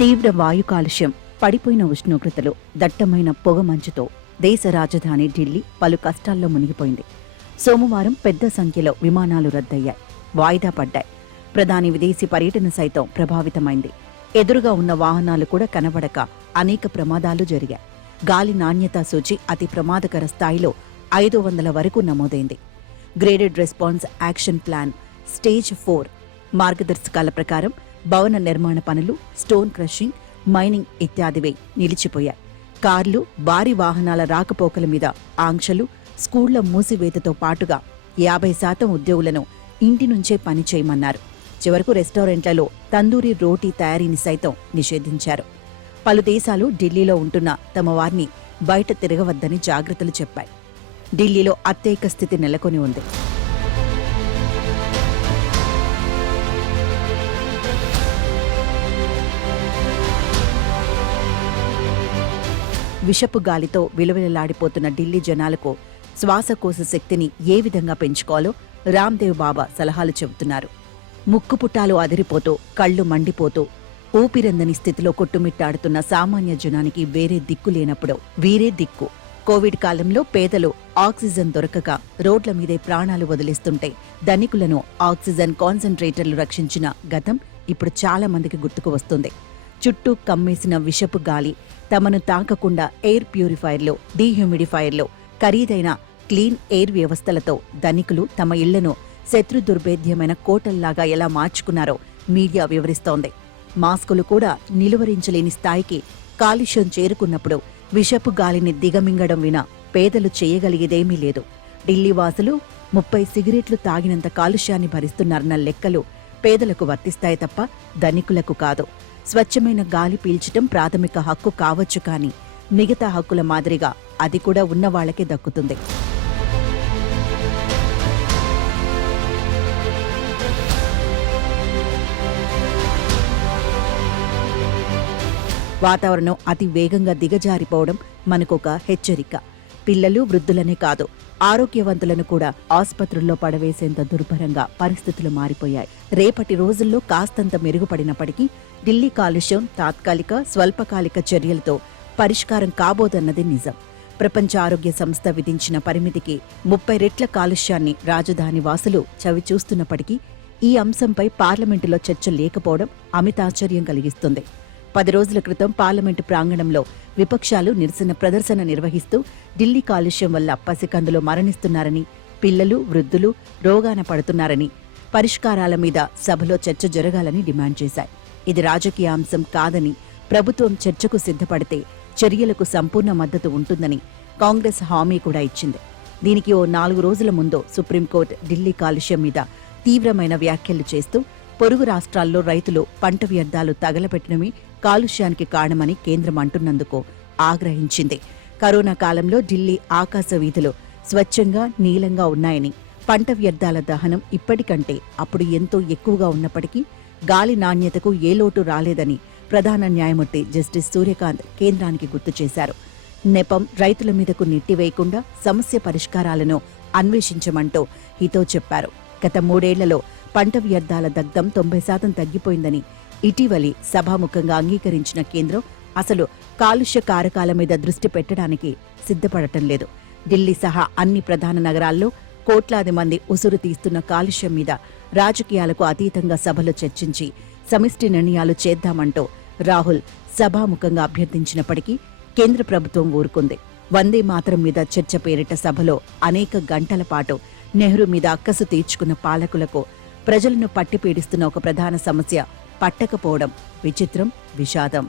తీవ్ర వాయు కాలుష్యం, పడిపోయిన ఉష్ణోగ్రతలు, దట్టమైన పొగ మంచుతో దేశ రాజధాని ఢిల్లీ పలు కష్టాల్లో మునిగిపోయింది. సోమవారం పెద్ద సంఖ్యలో విమానాలు రద్దయ్యాయి, వాయిదా పడ్డాయి. ప్రధాని విదేశీ పర్యటన సైతం ప్రభావితమైంది. ఎదురుగా ఉన్న వాహనాలు కూడా కనబడక అనేక ప్రమాదాలు జరిగాయి. గాలి నాణ్యతా సూచి అతి ప్రమాదకర స్థాయిలో 500 వరకు నమోదైంది. Graded response action plan stage 4 మార్గదర్శకాల ప్రకారం భవన నిర్మాణ పనులు, స్టోన్ క్రషింగ్, మైనింగ్ ఇత్యాదివే నిలిచిపోయాయి. కార్లు, భారీ వాహనాల రాకపోకల మీద ఆంక్షలు, స్కూళ్ల మూసివేతతో పాటుగా 50% ఉద్యోగులను ఇంటి నుంచే పని చేయమన్నారు. చివరకు రెస్టారెంట్లలో తందూరి రోటీ తయారీని సైతం నిషేధించారు. పలు దేశాలు ఢిల్లీలో ఉంటున్న తమ వారిని బయట తిరగవద్దని జాగ్రత్తలు చెప్పాయి. ఢిల్లీలో అత్యయిక స్థితి నెలకొని ఉంది. విషపు గాలితో విలవిలలాడిపోతున్న ఢిల్లీ జనాలకు శ్వాసకోశ శక్తిని ఏ విధంగా పెంచుకోవాలో రామ్దేవ్ బాబా సలహాలు చెబుతున్నారు. ముక్కుపుటాలు అదిరిపోతూ, కళ్లు మండిపోతూ, ఊపిరందని స్థితిలో కొట్టుమిట్టాడుతున్న సామాన్య జనానికి వేరే దిక్కు లేనప్పుడు వీరే దిక్కు. కోవిడ్ కాలంలో పేదలు ఆక్సిజన్ దొరకక రోడ్ల మీదే ప్రాణాలు వదిలేస్తుంటే ధనికులను ఆక్సిజన్ కాన్సంట్రేటర్లు రక్షించిన గతం ఇప్పుడు చాలా మందికి గుర్తుకు వస్తుంది. చుట్టూ కమ్మేసిన విషపు గాలి, తమను తాకకుండా ఎయిర్ ప్యూరిఫైర్లు, డీహ్యూమిడిఫైర్లు, ఖరీదైన క్లీన్ ఎయిర్ వ్యవస్థలతో ధనికులు తమ ఇళ్లను శత్రు దుర్భేద్యమైన కోటల్లాగా ఎలా మార్చుకున్నారో మీడియా వివరిస్తోంది. మాస్కులు కూడా నిలువరించలేని స్థాయికి కాలుష్యం చేరుకున్నప్పుడు విషపు గాలిని దిగమింగడం వినా పేదలు చేయగలిగేదేమీ లేదు. ఢిల్లీ వాసులు 30 సిగరెట్లు తాగినంత కాలుష్యాన్ని భరిస్తున్నారన్న లెక్కలు పేదలకు వర్తిస్తాయి తప్ప ధనికులకు కాదు. స్వచ్ఛమైన గాలి పీల్చటం ప్రాథమిక హక్కు కావచ్చు, కానీ మిగతా హక్కుల మాదిరిగా అది కూడా ఉన్నవాళ్లకే దక్కుతుంది. వాతావరణం అతి వేగంగా దిగజారిపోవడం మనకొక హెచ్చరిక. పిల్లలు, వృద్ధులనే కాదు, ఆరోగ్యవంతులను కూడా ఆసుపత్రుల్లో పడవేసేంత దుర్భరంగా పరిస్థితులు మారిపోయాయి. రేపటి రోజుల్లో కాస్తంత మెరుగుపడినప్పటికీ ఢిల్లీ కాలుష్యం తాత్కాలిక, స్వల్పకాలిక చర్యలతో పరిష్కారం కాబోదన్నది నిజం. ప్రపంచ ఆరోగ్య సంస్థ విధించిన పరిమితికి 30 రెట్ల కాలుష్యాన్ని రాజధాని వాసులు చవిచూస్తున్నప్పటికీ ఈ అంశంపై పార్లమెంటులో చర్చ లేకపోవడం అమితాశ్చర్యం కలిగిస్తుంది. 10 రోజుల క్రితం పార్లమెంటు ప్రాంగణంలో విపక్షాలు నిరసన ప్రదర్శన నిర్వహిస్తూ ఢిల్లీ కాలుష్యం వల్ల పసికందులు మరణిస్తున్నారని, పిల్లలు, వృద్ధులు రోగాన పడుతున్నారని, పరిష్కారాల మీద సభలో చర్చ జరగాలని డిమాండ్ చేశాయి. ఇది రాజకీయ అంశం కాదని, ప్రభుత్వం చర్చకు సిద్ధపడితే చర్యలకు సంపూర్ణ మద్దతు ఉంటుందని కాంగ్రెస్ హామీ కూడా ఇచ్చింది. దీనికి ఓ 4 రోజుల ముందు సుప్రీంకోర్టు ఢిల్లీ కాలుష్యం మీద తీవ్రమైన వ్యాఖ్యలు చేస్తూ పొరుగు రాష్ట్రాల్లో రైతులు పంట వ్యర్థాలు తగలబెట్టడమే కాలుష్యానికి కారణమని కేంద్రం అంటున్నందుకు ఆగ్రహించింది. కరోనా కాలంలో ఢిల్లీ ఆకాశ వీధులు స్వచ్ఛంగా, నీలంగా ఉన్నాయని, పంట వ్యర్థాల దహనం ఇప్పటికంటే అప్పుడు ఎంతో ఎక్కువగా ఉన్నప్పటికీ గాలి నాణ్యతకు ఏ లోటు రాలేదని ప్రధాన న్యాయమూర్తి జస్టిస్ సూర్యకాంత్ కేంద్రానికి గుర్తు చేశారు. నెపం రైతుల మీదకు నెట్టివేయకుండా సమస్య పరిష్కారాలను అన్వేషించమంటూ హితో చెప్పారు. గత 3 ఏళ్లలో పంట వ్యర్థాల దగ్ధం 90% తగ్గిపోయిందని ఇటీవలి సభాముఖంగా అంగీకరించిన కేంద్రం అసలు కాలుష్య కారకాల మీద దృష్టి పెట్టడానికి సిద్ధపడటం లేదు. ఢిల్లీ సహా అన్ని ప్రధాన నగరాల్లో కోట్లాది మంది ఉసురు తీస్తున్న కాలుష్యం మీద రాజకీయాలకు అతీతంగా సభలో చర్చించి సమిష్టి నిర్ణయాలు చేద్దామంటూ రాహుల్ సభాముఖంగా అభ్యర్థించినప్పటికీ కేంద్ర ప్రభుత్వం ఊరుకుంది. వందే మాతరం మీద చర్చ పేరిట సభలో అనేక గంటల పాటు నెహ్రూ మీద అక్కసు తీర్చుకున్న పాలకులకు ప్రజలను పట్టిపీడిస్తున్న ఒక ప్రధాన సమస్య పట్టకపోవడం విచిత్రం, విషాదం.